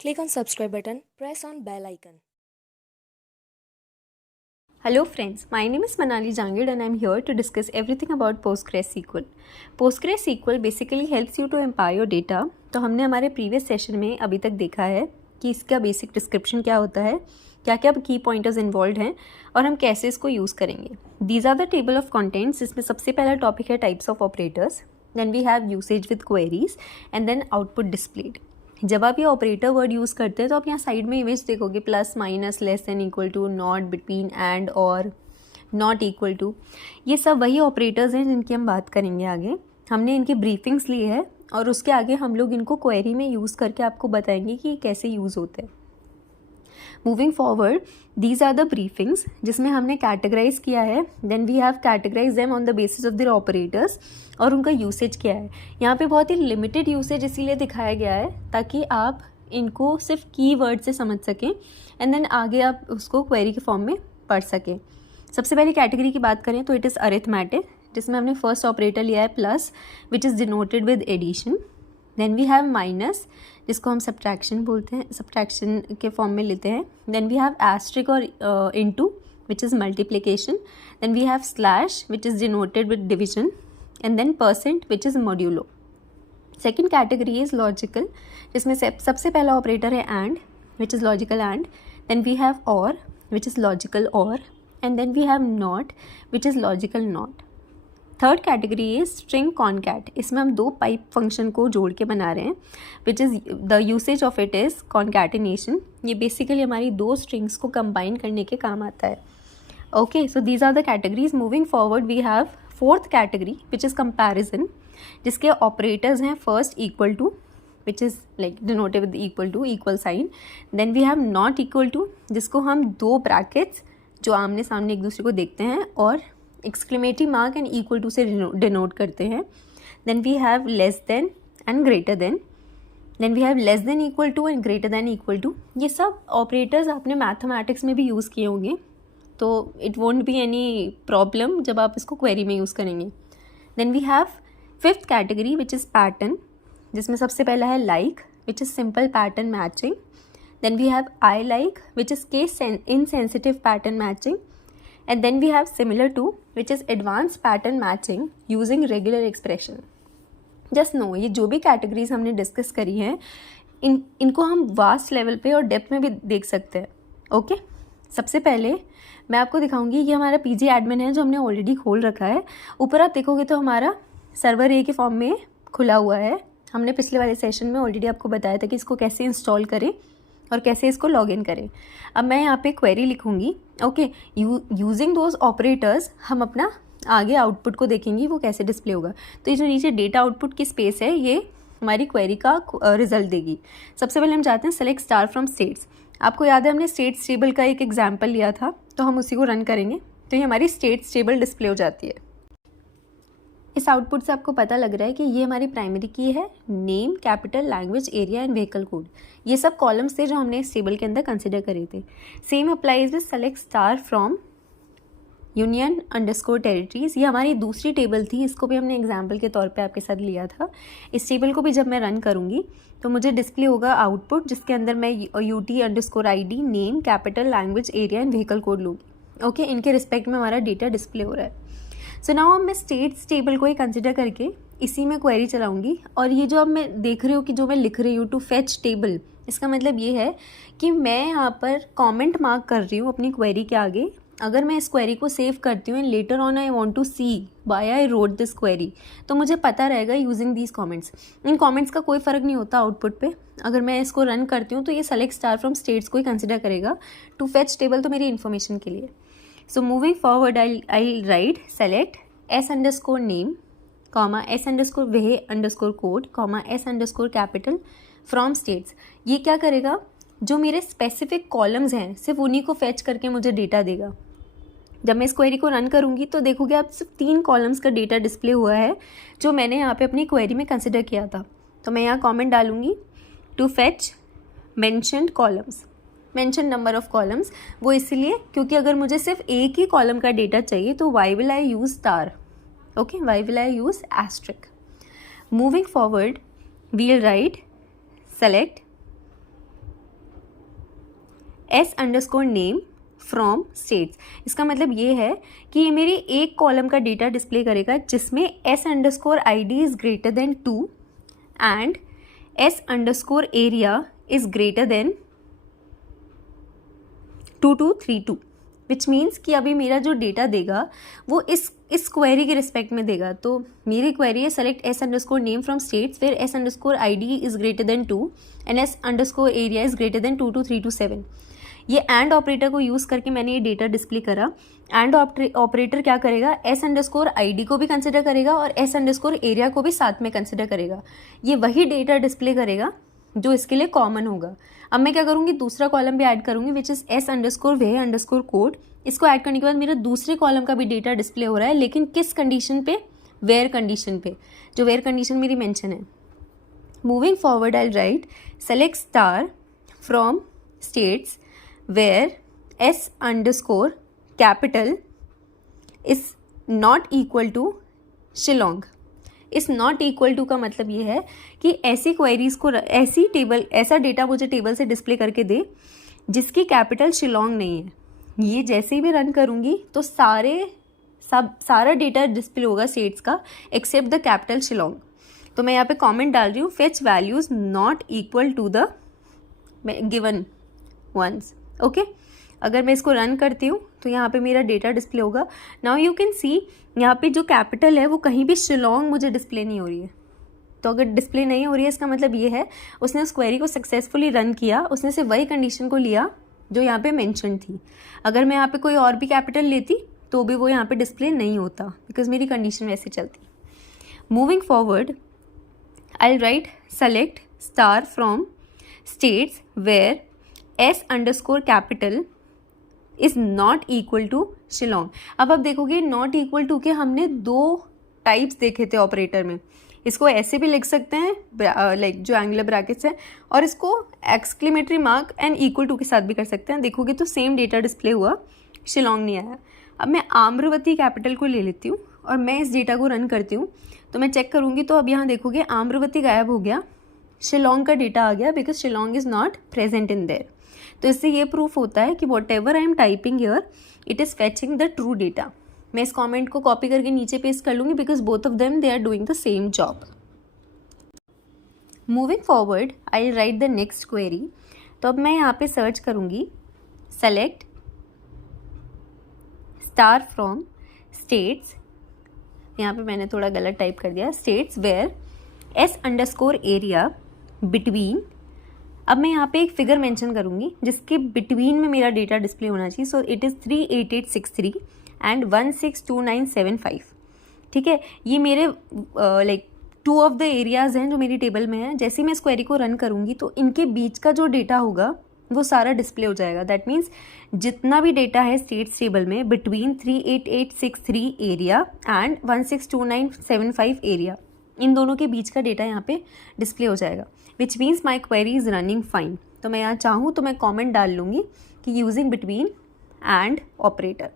Click on subscribe button, press on bell icon. Hello friends, my name is Manali Jangid and I am here to discuss everything about PostgreSQL. PostgreSQL basically helps you to empire your data. तो हमने हमारे previous session में अभी तक देखा है कि इसका बेसिक डिस्क्रिप्शन क्या होता है, क्या क्या की पॉइंटर्स इन्वॉल्व हैं और हम कैसे इसको यूज़ करेंगे. These are the table of contents. इसमें सबसे पहला टॉपिक है types of operators. Then we have usage with queries and then output displayed. जब आप ये ऑपरेटर वर्ड यूज़ करते हैं तो आप यहाँ साइड में इमेज देखोगे plus minus less than equal to not between and और नॉट इक्वल टू. ये सब वही ऑपरेटर्स हैं जिनकी हम बात करेंगे आगे. हमने इनकी ब्रीफिंग्स ली है और उसके आगे हम लोग इनको क्वेरी में यूज़ करके आपको बताएंगे कि कैसे यूज़ होते हैं. Moving forward, these are the briefings जिसमें हमने कैटेगराइज किया है. Then we have categorize them on the basis of their operators और उनका यूसेज क्या है. यहाँ पे बहुत ही लिमिटेड यूसेज इसीलिए दिखाया गया है ताकि आप इनको सिर्फ कीवर्ड से समझ सकें एंड देन आगे आप उसको क्वेरी के फॉर्म में पढ़ सकें. सबसे पहले कैटेगरी की बात करें तो इट इज़ अरिथमेटिक, जिसमें हमने फर्स्ट ऑपरेटर लिया है plus which is denoted with addition. Then we have minus जिसको हम सब्ट्रैक्शन बोलते हैं, सब्ट्रैक्शन के फॉर्म में लेते हैं. देन वी हैव एस्ट्रिक और into which is multiplication. Then we have slash which is denoted with division and then percent which is modulo. Second category is logical, जिसमें सबसे पहला ऑपरेटर है and which is logical and. Then we have or which is logical or and then we have not which is logical not. Third category is string concat. इसमें हम दो pipe function को जोड़ के बना रहे हैं which is the usage of it is concatenation. ये बेसिकली हमारी दो स्ट्रिंग्स को कंबाइन करने के काम आता है. Okay, so these are the categories. Moving forward we have fourth category which is comparison, जिसके ऑपरेटर्स हैं first equal to which is like denoted with equal to, equal sign. Then we have not equal to, जिसको हम दो brackets जो आमने सामने एक दूसरे को देखते हैं और exclamative mark and equal to से डिनोट करते हैं. Then we have less than and greater than. Then we have less than equal to and greater than equal to. ये सब ऑपरेटर्स आपने मैथमेटिक्स में भी यूज़ किए होंगे, तो it won't be any problem जब आप इसको क्वेरी में यूज़ करेंगे. Then we have fifth category which is pattern, जिसमें सबसे पहला है like which is simple pattern matching. Then we have I like which is case insensitive pattern matching. And then we have similar to which is advanced pattern matching using regular expression. Just know ये जो भी categories हमने discuss करी हैं इनको हम vast level पे और डेप्थ में भी देख सकते हैं. ओके, सबसे पहले मैं आपको दिखाऊंगी ये हमारा पीजी एडमिन है जो हमने ऑलरेडी खोल रखा है. ऊपर आप देखोगे तो हमारा सर्वर ए के फॉर्म में खुला हुआ है. हमने पिछले वाले सेशन में ऑलरेडी आपको बताया था कि इसको कैसे इंस्टॉल करें और कैसे इसको लॉगिन करें. अब मैं यहाँ पे क्वेरी लिखूँगी. ओके, यूजिंग दोज ऑपरेटर्स हम अपना आगे आउटपुट को देखेंगे वो कैसे डिस्प्ले होगा. तो ये जो नीचे डेटा आउटपुट की स्पेस है ये हमारी क्वेरी का रिजल्ट देगी. सबसे पहले हम चाहते हैं सेलेक्ट स्टार फ्रॉम स्टेट्स. आपको याद है हमने स्टेट्स टेबल का एक एग्जाम्पल लिया था, तो हम उसी को रन करेंगे तो ये हमारी स्टेट्स टेबल डिस्प्ले हो जाती है. इस आउटपुट से आपको पता लग रहा है कि ये हमारी प्राइमरी की है. Name, capital, language, area and vehicle code, ये सब कॉलम्स थे जो हमने इस टेबल के अंदर कंसिडर करे थे. Same applies with select star from union underscore territories. ये हमारी दूसरी टेबल थी, इसको भी हमने एग्जाम्पल के तौर पे आपके साथ लिया था. इस टेबल को भी जब मैं रन करूँगी तो मुझे डिस्प्ले होगा आउटपुट जिसके अंदर मैं UT underscore ID, name, capital, language, area and vehicle code लूँगी. ओके, इनके रिस्पेक्ट में हमारा डेटा डिस्प्ले हो रहा है. सो नाउ अब मैं स्टेट्स टेबल को ही कंसिडर करके इसी में क्वेरी चलाऊंगी. और ये जो अब मैं देख रही हूँ कि जो मैं लिख रही हूँ टू फेच टेबल, इसका मतलब ये है कि मैं यहाँ पर कमेंट मार्क कर रही हूँ अपनी क्वेरी के आगे. अगर मैं इस क्वेरी को सेव करती हूँ and later on I want to see why I wrote this query, तो मुझे पता रहेगा यूजिंग दीज कमेंट्स. इन कमेंट्स का कोई फ़र्क नहीं होता आउटपुट पे. अगर मैं इसको रन करती हूँ तो ये सेलेक्ट स्टार फ्रॉम स्टेट्स को ही कंसिडर करेगा. टू फेच टेबल तो मेरी इन्फॉर्मेशन के लिए. So moving forward, I'll write select s underscore name, comma s underscore वह underscore code, comma s underscore capital from states. ये क्या करेगा, जो मेरे स्पेसिफिक कॉलम्स हैं सिर्फ उन्हीं को फैच करके मुझे डेटा देगा. जब मैं इस क्वेरी को रन करूँगी तो देखोगे आप सिर्फ 3 कॉलम्स का डेटा डिस्प्ले हुआ है जो मैंने यहाँ पे अपनी क्वेरी में कंसिडर किया था. तो मैं यहाँ कॉमेंट डालूँगी to fetch mentioned columns. Mention number of columns वो इसलिए क्योंकि अगर मुझे सिर्फ एक ही कॉलम का डेटा चाहिए तो why will I use star. Okay, why will I use asterisk. Moving forward we'll write select s underscore name from states. इसका मतलब ये है कि ये मेरी एक कॉलम का डेटा डिस्प्ले करेगा जिसमें S underscore I D is greater than 2 and s underscore area is greater then 2232, which means कि अभी मेरा जो डेटा देगा वो इस क्वेरी के रिस्पेक्ट में देगा। तो मेरी क्वेरी है select s underscore name from states where S underscore I D is greater than 2 and s underscore area is greater than 22327। ये एंड ऑपरेटर को यूज़ करके मैंने ये डेटा डिस्प्ले करा। एंड ऑपरेटर क्या करेगा, एस अंडरस्कोर आई डी को भी कंसिडर करेगा और एस अंडरस्कोर एरिया को भी साथ में कंसिडर करेगा। ये वही डेटा डिस्प्ले करेगा जो इसके लिए कॉमन होगा। अब मैं क्या करूँगी, दूसरा कॉलम भी ऐड करूँगी which is s underscore where underscore code. इसको ऐड करने के बाद मेरा दूसरे कॉलम का भी डेटा डिस्प्ले हो रहा है, लेकिन किस कंडीशन पे, वेयर कंडीशन पे, जो वेयर कंडीशन मेरी मेंशन है। Moving forward I write select star from states where S underscore capital is not equal to Shillong. इस नॉट इक्वल टू का मतलब ये है कि ऐसी क्वेरीज को, ऐसा डेटा मुझे टेबल से डिस्प्ले करके दे जिसकी कैपिटल शिलोंग नहीं है। ये जैसे ही मैं रन करूँगी तो सारा डेटा डिस्प्ले होगा स्टेट्स का एक्सेप्ट द कैपिटल शिलोंग। तो मैं यहाँ पे कमेंट डाल रही हूँ, fetch values not equal to the given ones. Okay, अगर मैं इसको रन करती हूँ तो यहाँ पे मेरा डेटा डिस्प्ले होगा। नाउ यू कैन सी यहाँ पे जो कैपिटल है वो कहीं भी शिलोंग मुझे डिस्प्ले नहीं हो रही है। तो अगर डिस्प्ले नहीं हो रही है इसका मतलब ये है उसने उस क्वेरी को सक्सेसफुली रन किया, उसने सिर्फ वही कंडीशन को लिया जो यहाँ पे मेंशन थी। अगर मैं यहाँ पे कोई और भी कैपिटल लेती तो भी वो यहाँ पे डिस्प्ले नहीं होता बिकॉज मेरी कंडीशन वैसे चलती। Moving forward I write select star from states where S underscore capital is not equal to Shillong. अब आप देखोगे नॉट इक्वल टू के हमने दो टाइप्स देखे थे ऑपरेटर में। इसको ऐसे भी लिख सकते हैं लाइक जो एंगुलर ब्रैकेट्स है, और इसको exclamatory mark and equal to के साथ भी कर सकते हैं। देखोगे तो सेम डेटा डिस्प्ले हुआ, शिलोंग नहीं आया। अब मैं आम्रवती कैपिटल को ले लेती हूँ और मैं इस डेटा को रन करती हूँ तो मैं चेक करूँगी तो अब यहाँ देखोगे आम्रवती गायब हो गया, शिलोंग का डेटा आ गया because Shillong is not present in their. तो इससे ये प्रूफ होता है कि what ever I am typing here it is fetching the true data. मैं इस कमेंट को कॉपी करके नीचे पेस्ट कर लूँगी because both of them they are doing the same job. Moving forward I write the next query. तो अब मैं यहाँ पे सर्च करूँगी सेलेक्ट स्टार फ्रॉम स्टेट्स, यहाँ पे मैंने थोड़ा गलत टाइप कर दिया, states where S underscore area between. अब मैं यहाँ पे एक फिगर मेंशन करूँगी जिसके बिटवीन में मेरा डेटा डिस्प्ले होना चाहिए। सो इट इज़ 38863 एंड 162975। ठीक है, ये मेरे लाइक 2 ऑफ द एरियाज़ हैं जो मेरी टेबल में है। जैसे ही मैं इस क्वेरी को रन करूँगी तो इनके बीच का जो डेटा होगा वो सारा डिस्प्ले हो जाएगा। दैट मीन्स जितना भी डेटा है स्टेट्स टेबल में बिटवीन 38863 एरिया एंड 162975 एरिया, इन दोनों के बीच का डेटा यहाँ पे डिस्प्ले हो जाएगा, विच means my query is running fine. तो मैं यहाँ चाहूँ तो मैं कमेंट डाल लूँगी कि यूजिंग बिटवीन एंड ऑपरेटर।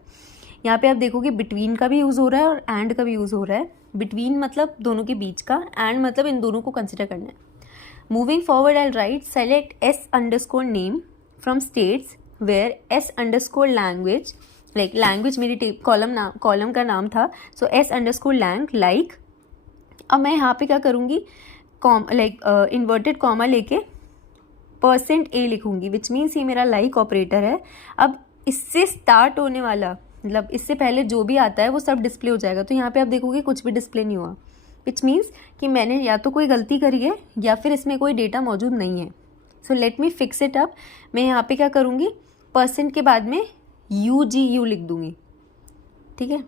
यहाँ पे आप देखोगे बिटवीन का भी यूज़ हो रहा है और एंड का भी यूज़ हो रहा है। बिटवीन मतलब दोनों के बीच का, एंड मतलब इन दोनों को कंसिडर करना है। Moving forward I write select s underscore name from states where S underscore language, like language मेरी कॉलम का नाम था, so s underscore lang like. अब मैं यहाँ पे क्या करूँगी, इन्वर्टेड कॉमा लेके %a लिखूँगी, विच मीन्स ये मेरा लाइक ऑपरेटर है। अब इससे स्टार्ट होने वाला मतलब इससे पहले जो भी आता है वो सब डिस्प्ले हो जाएगा। तो यहाँ पे आप देखोगे कुछ भी डिस्प्ले नहीं हुआ, विच मीन्स कि मैंने या तो कोई गलती करी है या फिर इसमें कोई डेटा मौजूद नहीं है। So let me fix it up. मैं यहाँ पे क्या करूँगी, % के बाद में UGU लिख दूँगी। ठीक है,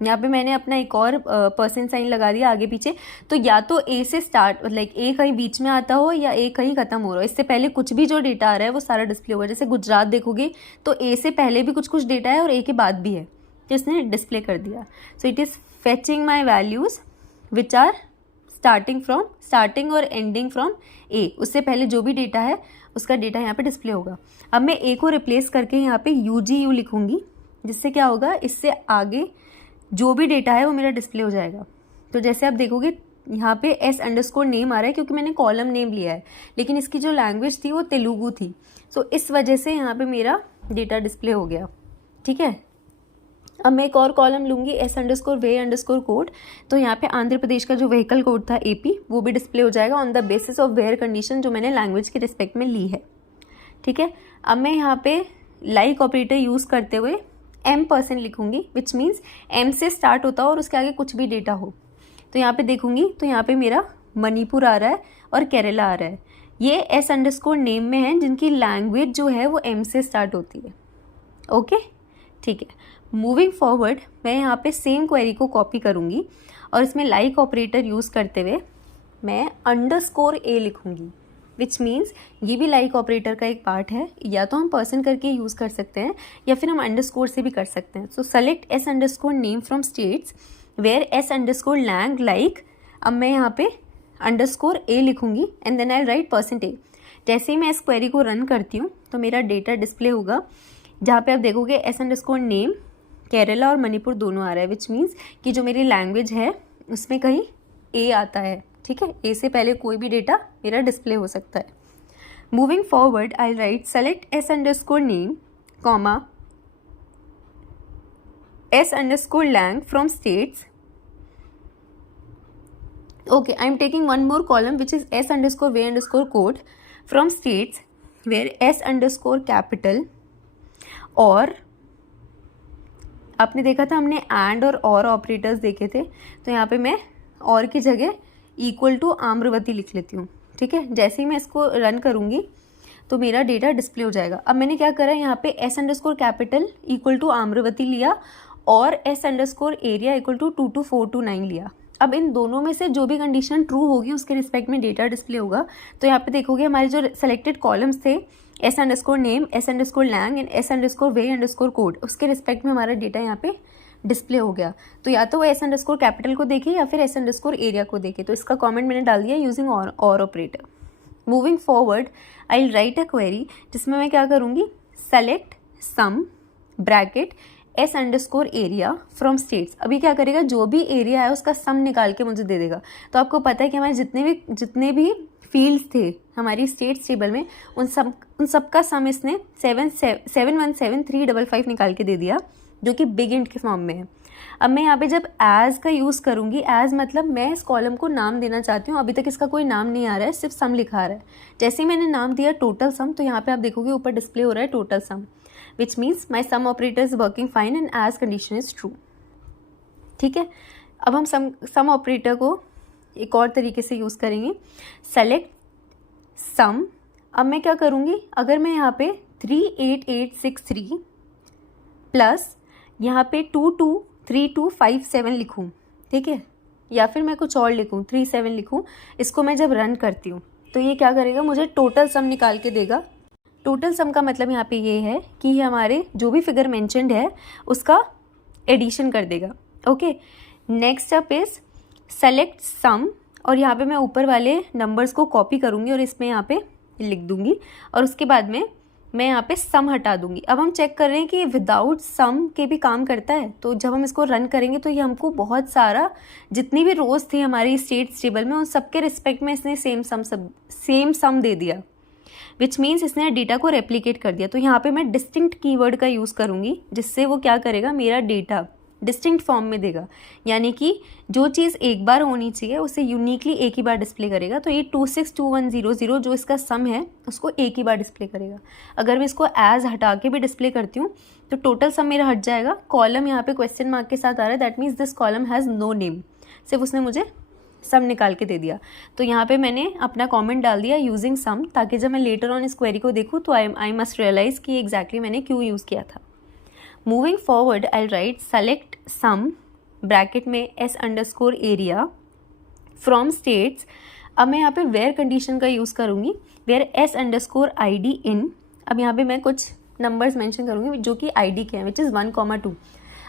यहाँ पे मैंने अपना एक और % साइन लगा दिया आगे पीछे। तो या तो A से स्टार्ट, लाइक A कहीं बीच में आता हो या A कहीं ख़त्म हो रहा हो। इससे पहले कुछ भी जो डेटा आ रहा है वो सारा डिस्प्ले होगा। जैसे गुजरात देखोगे तो A से पहले भी कुछ डेटा है और A के बाद भी है, तो इसने डिस्प्ले कर दिया। So it is fetching my values which are starting और एंडिंग फ्रॉम A। उससे पहले जो भी डेटा है उसका डेटा यहाँ पे डिस्प्ले होगा। अब मैं A को रिप्लेस करके यहाँ पे UGU लिखूँगी, जिससे क्या होगा, इससे आगे जो भी डेटा है वो मेरा डिस्प्ले हो जाएगा। तो जैसे आप देखोगे यहाँ पे एस अंडरस्कोर नेम आ रहा है क्योंकि मैंने कॉलम नेम लिया है, लेकिन इसकी जो लैंग्वेज थी वो तेलुगु थी, सो इस वजह से यहाँ पे मेरा डेटा डिस्प्ले हो गया। ठीक है, अब मैं एक और कॉलम लूँगी S underscore where underscore code, तो यहाँ पे आंध्र प्रदेश का जो व्हीकल कोड था AP, वो भी डिस्प्ले हो जाएगा on the basis of where condition जो मैंने लैंग्वेज के रिस्पेक्ट में ली है। ठीक है, अब मैं यहाँ पे लाइक ऑपरेटर यूज़ करते हुए M% लिखूंगी, विच मीन्स M से स्टार्ट होता हो और उसके आगे कुछ भी डेटा हो। तो यहाँ पे देखूंगी तो यहाँ पे मेरा मणिपुर आ रहा है और केरला आ रहा है। ये एस अंडरस्कोर नेम में है जिनकी लैंग्वेज जो है वो M से स्टार्ट होती है। ओके, ठीक है, मूविंग फॉरवर्ड मैं यहाँ पे सेम क्वेरी को कॉपी करूँगी और इसमें लाइक ऑपरेटर यूज़ करते हुए मैं अंडरस्कोर A लिखूँगी, विच मीन्स ये भी लाइक ऑपरेटर का एक पार्ट है। या तो हम पर्सन करके यूज़ कर सकते हैं या फिर हम अंडरस्कोर से भी कर सकते हैं। So select s underscore name from states where S underscore lang like. अब मैं यहाँ पे अंडरस्कोर A लिखूँगी and then I write %A। जैसे ही मैं इस क्वेरी को रन करती हूँ तो मेरा डेटा डिस्प्ले होगा, जहाँ पे आप देखोगे एस अंडरस्कोर नेम केरला और मणिपुर दोनों आ रहा है, विच मीन्स कि जो मेरी लैंग्वेज है उसमें कहीं A आता है। ठीक है, A से पहले कोई भी डेटा मेरा डिस्प्ले हो सकता है। Moving forward I write select s underscore name comma s underscore lang from states. Okay, I am taking one more column which is s underscore where underscore code from states where S underscore capital. और आपने देखा था हमने and और operators देखे थे, तो यहाँ पे मैं और की जगह इक्वल टू आम्रवती लिख लेती हूँ। ठीक है, जैसे ही मैं इसको रन करूँगी तो मेरा डेटा डिस्प्ले हो जाएगा। अब मैंने क्या करा, यहाँ पे S underscore capital equal to Amravati लिया और S underscore area equal to 22429 लिया। अब इन दोनों में से जो भी कंडीशन ट्रू होगी उसके रिस्पेक्ट में डेटा डिस्प्ले होगा। तो यहाँ पे देखोगे हमारे जो सेलेक्टेड कॉलम्स थे s underscore name, s underscore lang and s underscore where underscore code, उसके रिस्पेक्ट में हमारा डेटा यहाँ पे डिस्प्ले हो गया। तो या तो वो एस अंडरस्कोर कैपिटल को देखे या फिर एस अंडरस्कोर एरिया को देखे। तो इसका कमेंट मैंने डाल दिया यूजिंग और operator. Moving forward I right a query जिसमें मैं क्या करूँगी, select sum bracket S underscore area from states. अभी क्या करेगा, जो भी एरिया है उसका सम निकाल के मुझे दे देगा। तो आपको पता है कि हमारे जितने भी फील्ड्स थे हमारी स्टेट्स टेबल में उन सब का सम इसने 7173555 निकाल के दे दिया, जो कि बिग इंट के फॉर्म में है। अब मैं यहाँ पे जब एज का यूज़ करूँगी, एज मतलब मैं इस कॉलम को नाम देना चाहती हूँ। अभी तक इसका कोई नाम नहीं आ रहा है, सिर्फ सम लिखा आ रहा है। जैसे ही मैंने नाम दिया टोटल सम, तो यहाँ पे आप देखोगे ऊपर डिस्प्ले हो रहा है total sum, which means my sum operator is working fine and as condition is true. ठीक है, अब हम सम ऑपरेटर को एक और तरीके से यूज़ करेंगे, सेलेक्ट सम। अब मैं क्या करूँगी, अगर मैं यहाँ पे 38863 प्लस यहाँ पे 223257 लिखूँ, ठीक है, या फिर मैं कुछ और लिखूँ 37 लिखूँ, इसको मैं जब रन करती हूँ तो ये क्या करेगा, मुझे टोटल सम निकाल के देगा। टोटल सम का मतलब यहाँ पे ये है कि हमारे जो भी फिगर मेंशन्ड है उसका एडिशन कर देगा। Okay, next up is select sum, और यहाँ पे मैं ऊपर वाले नंबर्स को कॉपी करूँगी और इसमें यहाँ पे लिख दूँगी, और उसके बाद में मैं यहाँ पे सम हटा दूँगी। अब हम चेक कर रहे हैं कि विदाउट सम के भी काम करता है। तो जब हम इसको रन करेंगे तो ये हमको बहुत सारा जितनी भी रोज़ थी हमारी स्टेट्स टेबल में उन सबके रिस्पेक्ट में इसने सेम सम दे दिया, विच मीन्स इसने डेटा को रेप्लिकेट कर दिया। तो यहाँ पे मैं डिस्टिंक्ट कीवर्ड का यूज़ करूँगी, जिससे वो क्या करेगा, मेरा डेटा डिस्टिंक्ट फॉर्म में देगा। यानी कि जो चीज़ एक बार होनी चाहिए उसे यूनिकली एक ही बार डिस्प्ले करेगा। तो ये 262100 जो इसका सम है उसको एक ही बार डिस्प्ले करेगा। अगर मैं इसको एज हटा के भी डिस्प्ले करती हूँ तो टोटल सम मेरा हट जाएगा। कॉलम यहाँ पे क्वेश्चन मार्क के साथ आ रहा है, that means this column has no name, सिर्फ उसने मुझे सम निकाल के दे दिया। तो यहाँ पे मैंने अपना कमेंट डाल दिया यूजिंग सम, ताकि जब मैं लेटर ऑन इस क्वेरी को देखूँ तो आई मस्ट रियलाइज़ कि एग्जैक्टली मैंने क्यों यूज़ किया था। Moving forward I write select sum bracket में S underscore area from states. अब मैं यहाँ पे वेयर कंडीशन का यूज़ करूँगी, where S underscore ID in. अब यहाँ पे मैं कुछ नंबर्स मेंशन करूँगी जो कि ID के हैं, विच इज़ 1,2।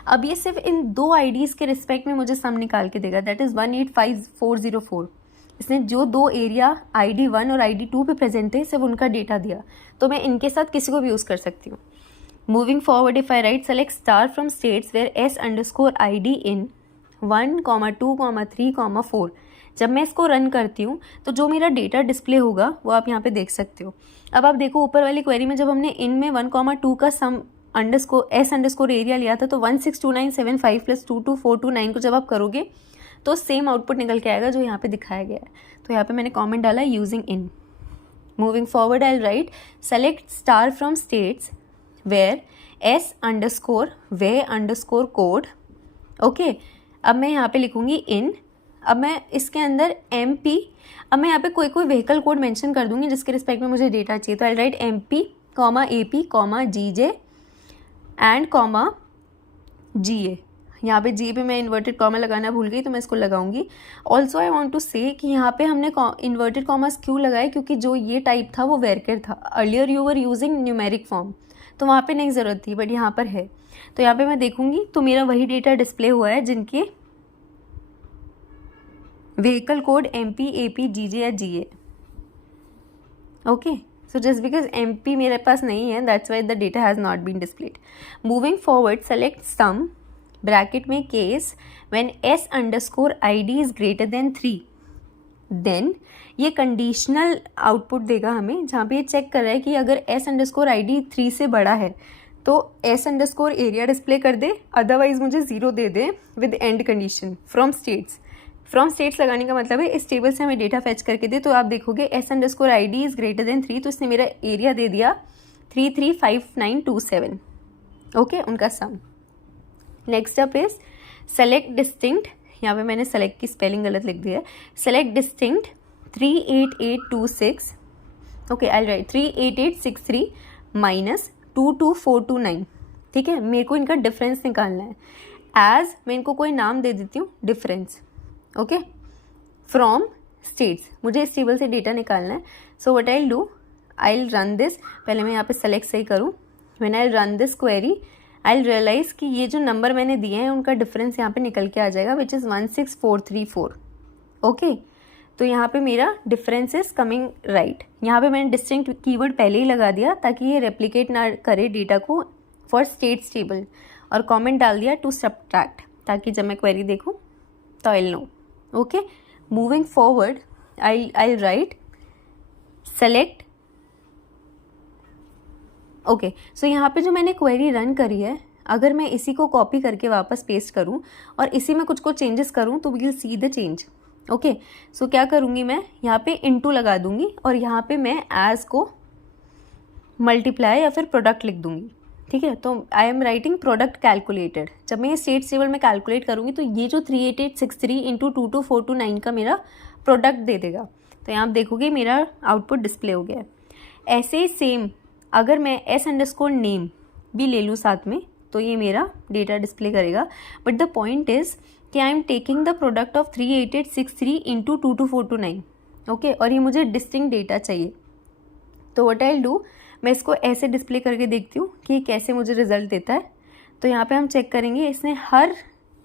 अब ये सिर्फ इन दो IDs के रिस्पेक्ट में मुझे सम निकाल के देगा, दैट इज़ 185404। इसने जो दो एरिया ID1 और ID2 पे प्रेजेंट थे सिर्फ उनका डेटा दिया। तो मैं इनके साथ किसी को भी यूज़ कर सकती हूँ। Moving forward if I write select star from states where S underscore ID in 1, 2, 3, 4। जब मैं इसको रन करती हूँ तो जो मेरा डेटा डिस्प्ले होगा वो आप यहाँ पे देख सकते हो। अब आप देखो ऊपर वाली क्वेरी में जब हमने इन में 1,2 का सम अंडरस्कोर एरिया लिया था तो 162975 प्लस 22429 को जब आप करोगे तो सेम आउटपुट निकल के आएगा जो यहाँ पे दिखाया गया है। तो यहाँ पे मैंने कमेंट डाला using in. Moving forward I write select star from states where s_where_code। Okay, अब मैं यहाँ पे लिखूँगी इन। अब मैं इसके अंदर MP, अब मैं यहाँ पे कोई व्हीकल कोड मेंशन कर दूँगी जिसके रिस्पेक्ट में मुझे डेटा चाहिए। तो I write MP, AP, GJ and GA। यहाँ पे G पे मैं इन्वर्टेड कॉमा लगाना भूल गई तो मैं इसको लगाऊंगी। ऑल्सो आई वांट टू से कि यहाँ पे हमने इन्वर्टेड कॉमास क्यों लगाए, क्योंकि जो ये टाइप था वो वेरकेर था। Earlier you were using numeric form, तो वहाँ पे नहीं ज़रूरत थी, बट यहाँ पर है। तो यहाँ पे मैं देखूंगी तो मेरा वही डेटा डिस्प्ले हुआ है जिनके vehicle code MP, AP, GJ या GA। Okay, so just because MP मेरे पास नहीं है, that's why the data has not been displayed. Moving forward, select sum bracket में case when s_id is greater than 3, then ये conditional output देगा हमें, जहाँ पे ये चेक कर रहा है कि अगर s_id 3 से बड़ा है तो s_area डिस्प्ले कर दे, अदरवाइज मुझे 0 दे दे with and condition from states लगाने का मतलब है इस टेबल से हमें डेटा फैच करके दे। तो आप देखोगे s_id इज ग्रेटर देन 3, तो इसने मेरा एरिया दे दिया 335927। ओके, उनका sum. Next up is select distinct. यहाँ पे मैंने सेलेक्ट की स्पेलिंग गलत लिख दी है। Select distinct 38826। ओके, आई राइट 38863 माइनस 22429। ठीक है, मेरे को इनका डिफरेंस निकालना है। एज मैं इनको कोई नाम दे देती हूँ डिफरेंस। ओके, फ्रॉम स्टेट्स, मुझे इस टेबल से डेटा निकालना है। So what I do, I run this. पहले मैं यहाँ पे सेलेक्ट सही करूँ। When I run this query I realize कि ये जो नंबर मैंने दिए हैं उनका डिफरेंस यहाँ पे निकल के आ जाएगा, विच इज़ 16434। ओके, तो यहाँ पे मेरा डिफरेंस इज कमिंग राइट। यहाँ पे मैंने डिस्टिंक्ट कीवर्ड पहले ही लगा दिया ताकि ये रेप्लिकेट ना करे डेटा को फॉर स्टेट्स टेबल, और कमेंट डाल दिया टू सब्ट्रैक्ट, ताकि जब मैं क्वेरी देखूँ तो I know. Okay, moving forward I write select. Okay, so यहाँ पे जो मैंने क्वेरी रन करी है, अगर मैं इसी को कॉपी करके वापस पेस्ट करूँ और इसी में कुछ चेंजेस करूँ तो we will see the change. Okay, so क्या करूँगी मैं, यहाँ पे इनटू लगा दूँगी और यहाँ पे मैं एज को मल्टीप्लाई या फिर प्रोडक्ट लिख दूँगी। ठीक है, तो आई एम राइटिंग प्रोडक्ट कैलकुलेटेड। जब मैं ये स्टेट्स टेबल में कैलकुलेट करूँगी तो ये जो 38863 इंटू 22429 का मेरा प्रोडक्ट दे देगा। तो यहाँ आप देखोगे मेरा आउटपुट डिस्प्ले हो गया है। ऐसे ही सेम अगर मैं s_name भी ले लूँ साथ में तो ये मेरा डेटा डिस्प्ले करेगा। बट द पॉइंट इज़ कि आई am taking the product of 38863 into 22429। Okay, और ये मुझे डिस्टिंक्ट डेटा चाहिए। तो व्हाट आई डू, मैं इसको ऐसे डिस्प्ले करके देखती हूँ कि कैसे मुझे रिजल्ट देता है। तो यहाँ पे हम चेक करेंगे, इसने हर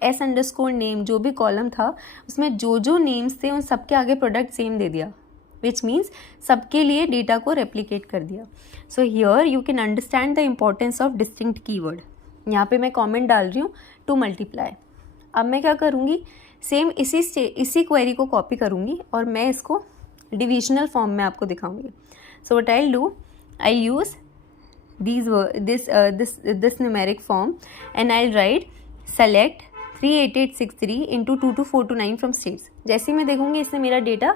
s_name जो भी कॉलम था उसमें जो नेम्स थे उन सबके आगे प्रोडक्ट सेम दे दिया, विच मीन्स सबके लिए डेटा को रेप्लिकेट कर दिया। So here you can understand the importance of distinct keyword. यहाँ पे मैं कमेंट डाल रही हूँ टू मल्टीप्लाई। अब मैं क्या करूँगी, सेम इसी क्वेरी को कॉपी करूँगी और मैं इसको डिविजनल फॉर्म में आपको दिखाऊंगी। सो what I do, I use this numeric form and I'll write select 38863 into 22429 from states। जैसे ही मैं देखूँगी इसने मेरा डेटा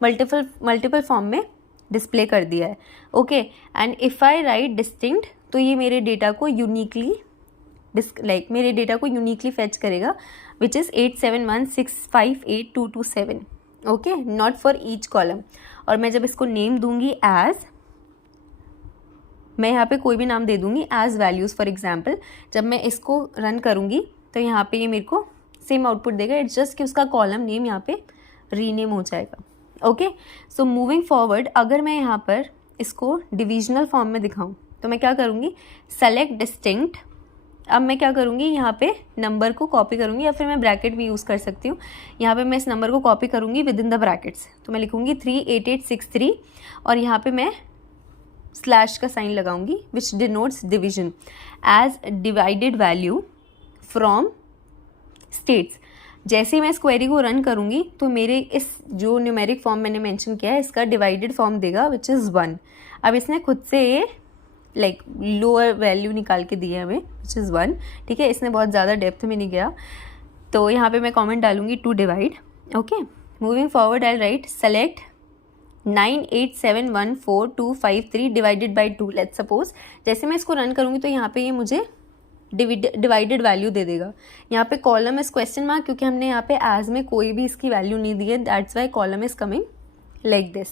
मल्टीपल फॉर्म में डिस्प्ले कर दिया है। Okay, and if I right distinct तो ये मेरे डेटा को यूनिकली मेरे डेटा को यूनिकली फैच करेगा, which is 8716582227। Okay, not for each column. और मैं जब इसको नेम दूंगी एज, मैं यहाँ पे कोई भी नाम दे दूंगी एज वैल्यूज़ फॉर एग्जाम्पल। जब मैं इसको रन करूँगी तो यहाँ पे ये मेरे को सेम आउटपुट देगा, इट्स जस्ट कि उसका कॉलम नेम यहाँ पे रीनेम हो जाएगा। ओके, सो मूविंग फॉरवर्ड अगर मैं यहाँ पर इसको डिविजनल फॉर्म में दिखाऊँ तो मैं क्या करूँगी, सेलेक्ट डिस्टिंक्ट। अब मैं क्या करूँगी, यहाँ पे नंबर को कॉपी करूँगी या फिर मैं ब्रैकेट भी यूज़ कर सकती हूँ। यहाँ पे मैं इस नंबर को कॉपी करूँगी विद इन द ब्रैकेट्स, तो मैं लिखूँगी 38863 और यहाँ पे मैं स्लैश का साइन लगाऊंगी which denotes division as divided value from states. जैसे ही मैं इस क्वेरी को रन करूँगी तो मेरे इस जो न्यूमेरिक फॉर्म मैंने मेंशन किया है इसका डिवाइडेड फॉर्म देगा विच इज़ 1। अब इसने खुद से लाइक लोअर वैल्यू निकाल के दी है हमें विच इज़ 1, ठीक है, इसने बहुत ज़्यादा डेप्थ में नहीं गया। तो यहाँ पे मैं कमेंट डालूँगी to divide. Okay, moving forward I write select 98714253 divided by 2। Let's suppose जैसे मैं इसको रन करूँगी तो यहाँ पे ये मुझे डिवाइडेड वैल्यू दे देगा। यहाँ पे कॉलम इज क्वेश्चन मार्क क्योंकि हमने यहाँ पे एज में कोई भी इसकी वैल्यू नहीं दी है, that's why column is coming like this.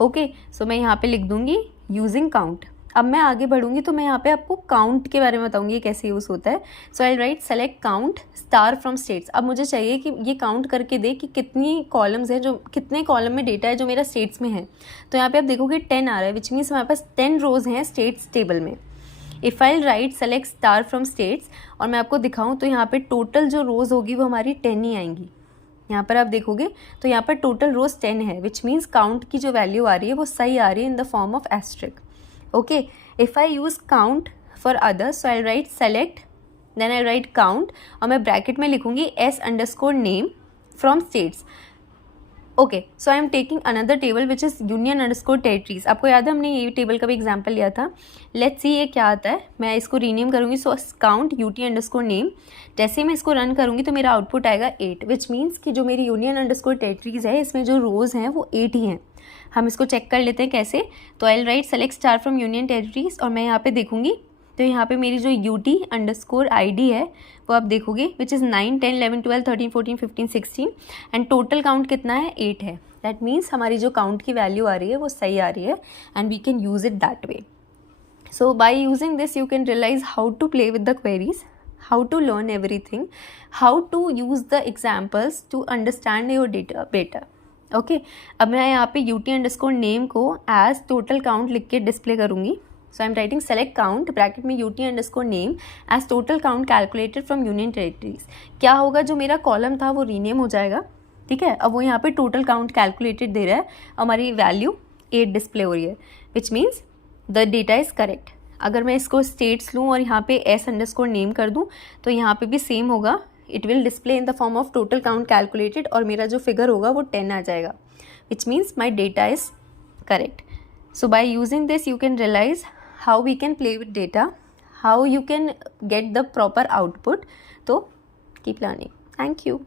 Okay, so मैं यहाँ पे लिख दूंगी यूजिंग काउंट। अब मैं आगे बढ़ूंगी तो मैं यहाँ पे आपको काउंट के बारे में बताऊंगी कैसे यूज़ होता है। So I write select count star from states. अब मुझे चाहिए कि ये काउंट करके दे कि कितनी कॉलम्स हैं, जो कितने कॉलम में डेटा है जो मेरा स्टेट्स में है। तो यहाँ पे आप देखोगे 10 आ रहा है विच मीन्स हमारे पास 10 रोज हैं स्टेट्स टेबल में। If I write select star from states और मैं आपको दिखाऊं तो यहाँ पे टोटल जो रोज होगी वो हमारी 10 ही आएंगी। यहाँ पर आप देखोगे तो यहाँ पर टोटल रोज 10 है विच मीन्स काउंट की जो वैल्यू आ रही है वो सही आ रही है in the form of asterisk. Okay, if I use count for others so I write select then I write count और मैं ब्रैकेट में लिखूंगी s_name from states. Okay, so I am taking another table which is union_territories। आपको याद है हमने ये table का भी एग्जाम्पल लिया था। लेट्स सी ये क्या आता है। मैं इसको रीनेम करूँगी, सो काउंट UT_name। जैसे ही मैं इसको रन करूँगी तो मेरा आउटपुट आएगा 8 विच मीन्स कि जो मेरी union_territories है इसमें जो रोज़ हैं वो 8 ही हैं। हम इसको चेक कर लेते हैं कैसे। तो I write select star from union territories और मैं यहाँ पे देखूँगी तो यहाँ पे मेरी जो UT_ID है वो आप देखोगे which is 9, 10, 11, 12, 13, 14, 15, 16 and total count कितना है 8 है। दैट मीन्स हमारी जो काउंट की वैल्यू आ रही है वो सही आ रही है and we can use it that way. So by using this you can realise how to play with the queries, how to learn everything, how to use the examples to understand your data better. Okay, अब मैं यहाँ पे UT_name को as total count लिख के display करूँगी। So I am writing select count bracket में UT_name as total count calculated from union territories. क्या होगा, जो मेरा कॉलम था वो रीनेम हो जाएगा, ठीक है। अब वो यहाँ पे टोटल काउंट कैलकुलेटेड दे रहा है, हमारी वैल्यू 8 डिस्प्ले हो रही है which means the data is correct. अगर मैं इसको स्टेट्स लूँ और यहाँ पे s_name कर दूँ तो यहाँ पे भी सेम होगा, it will display in the form of total count calculated और मेरा जो फिगर होगा वो 10 आ जाएगा विच means my data is correct. So by using this you can realize how we can play with data, how you can get the proper output. So keep learning. Thank you.